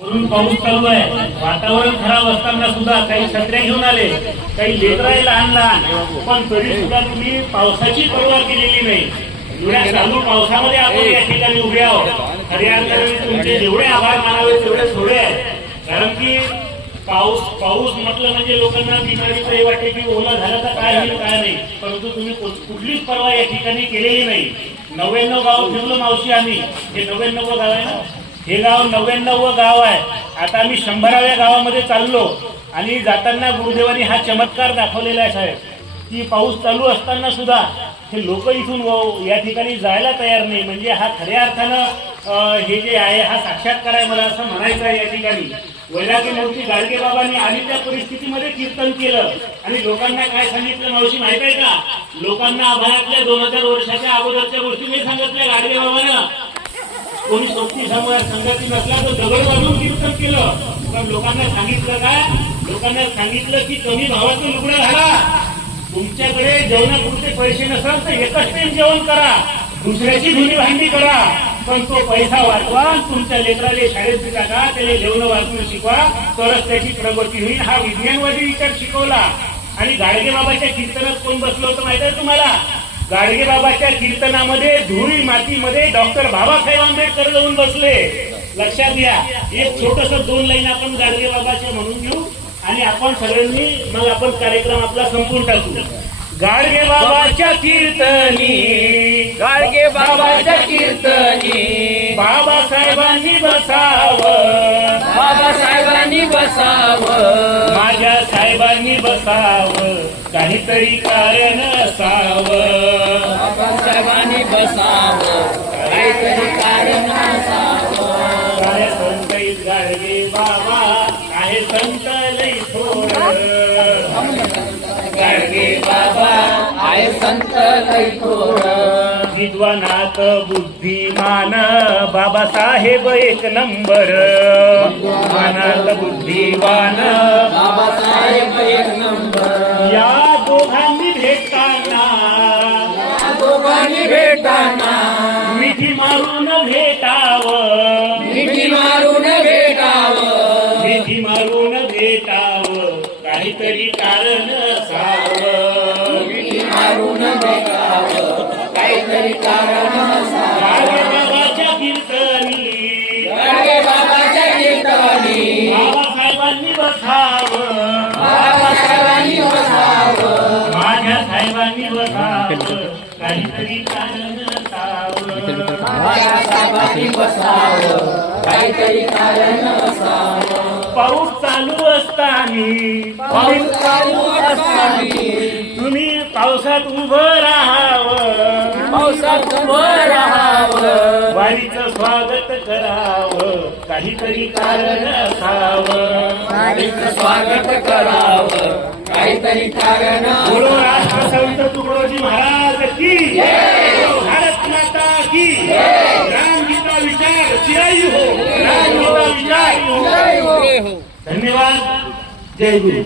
वरून पाऊस चालू आहे. वातावरण खराब असताना सुद्धा काही छत्र्या घेऊन आले. काही लेकर आहे लहान लहान. पण तरी सुद्धा तुम्ही पावसाची परवा केलेली नाही. एवढ्या चालू पावसामध्ये आपण या ठिकाणी उभे आहोत. खऱ्या अर्थाने तुमचे जेवढे आभार मानावे तेवढे थोडे आहेत. कारण की पाऊस पाऊस म्हटलं म्हणजे लोकांना बिमारीचं हे वाटते की ओला झाला तर काय होईल काय नाही. परंतु तुम्ही कुठलीच परवा या ठिकाणी केलेली नाही. नव्याण्णव गाव फिरलो मावशी आम्ही. हे नव्याण्णव गाव आहे ना? हे गाव नव्याण्णव गाव आहे. आता आम्ही शंभराव्या गावामध्ये चाललो आणि जाताना गुरुदेवानी हा चमत्कार दाखवलेला आहे साहेब. की पाऊस चालू असताना सुद्धा हे लोक इथून या ठिकाणी जायला तयार नाही. म्हणजे हा खऱ्या अर्थानं हे जे आहे हा साक्षात्कार आहे मला असं म्हणायचं आहे या ठिकाणी. वैरागी मूर्ती गाडगे बाबांनी आधी त्या परिस्थितीमध्ये कीर्तन केलं. आणि लोकांना काय सांगितलं मावशी माहीत आहे का? लोकांना आभाळातल्या दोन हजार वर्षाच्या अगोदरच्या गोष्टी मी सांगितल्या गाडगे बाबांना. कोणी सोबती समोर संगती नसला तर दगड वाजून कीर्तन केलं. पण लोकांना सांगितलं काय लोकांना सांगितलं की कमी भावाचं लुगडं घाला. तुमच्याकडे जेवणापुरते पैसे नसाल तर एकच टाइम जेवण करा. दुसऱ्याची धुनी भांडी करा. पण तो पैसा वाचवा तुमच्या लेकराले शाळेत टाका त्याला जेवण वाचून शिकवा. तरच त्याची प्रगती होईल. हा विज्ञानवादी विचार शिकवला. आणि गाडगे बाबाच्या कीर्तनात कोण बसलो होतं माहिती आहे तुम्हाला? गाडगे बाबाच्या कीर्तनामध्ये धुळी मातीमध्ये डॉक्टर बाबासाहेब आंबेडकर जाऊन बसले. लक्षात घ्या एक छोटस दोन लाईन आपण गाडगे बाबाच्या म्हणून घेऊ आणि आपण सगळ्यांनी मग आपण कार्यक्रम आपला संपून टाकू. गाडगे बाबाच्या कीर्तनी गाडगे बाबाच्या कीर्तनी बाबासाहेबांनी बसावं. बाबासाहेबांनी बसावं. माझ्या साहेबांनी बसावं. काहीतरी कारण असावं. बाबासाहेबांनी बसावं. काहीतरी कारण असावं. काय संत गाडगे बाबा काय संत लई थोर. गाडगे बाबा आहे संत लैथोर विद्वानात बुद्धिमान बाबासाहेब एक नंबर. विद्वानात बुद्धिमान बाबासाहेब दोघांनी भेटाना. मिठी मारून भेटावं. मिठी मारून भेटावं. मिठी मारून भेटावं. काहीतरी कारण असावं. मिठी मारून भेटावं. काहीतरी कारण असावं. कीर्तनी. बाबाच्या कीर्तनी. बाबासाहेबांनी बसावं. काहीतरी कारण असावं बाबासाहेबांनी बसावं काहीतरी कारण असावं पाऊस चालू असतानी पाऊस चालू असताना. तुम्ही पावसात उभं राहावं. पावसात उभं राहावं. वारीचं स्वागत करावं. काहीतरी कारण असावं. वारीचं स्वागत करावं. काहीतरी कारण राष्ट्रसंत तुकडोजी महाराज. की भारत माता की रामगीता विचार चिराई हो। रामगीता विचार। हो धन्यवाद। जय गुरु।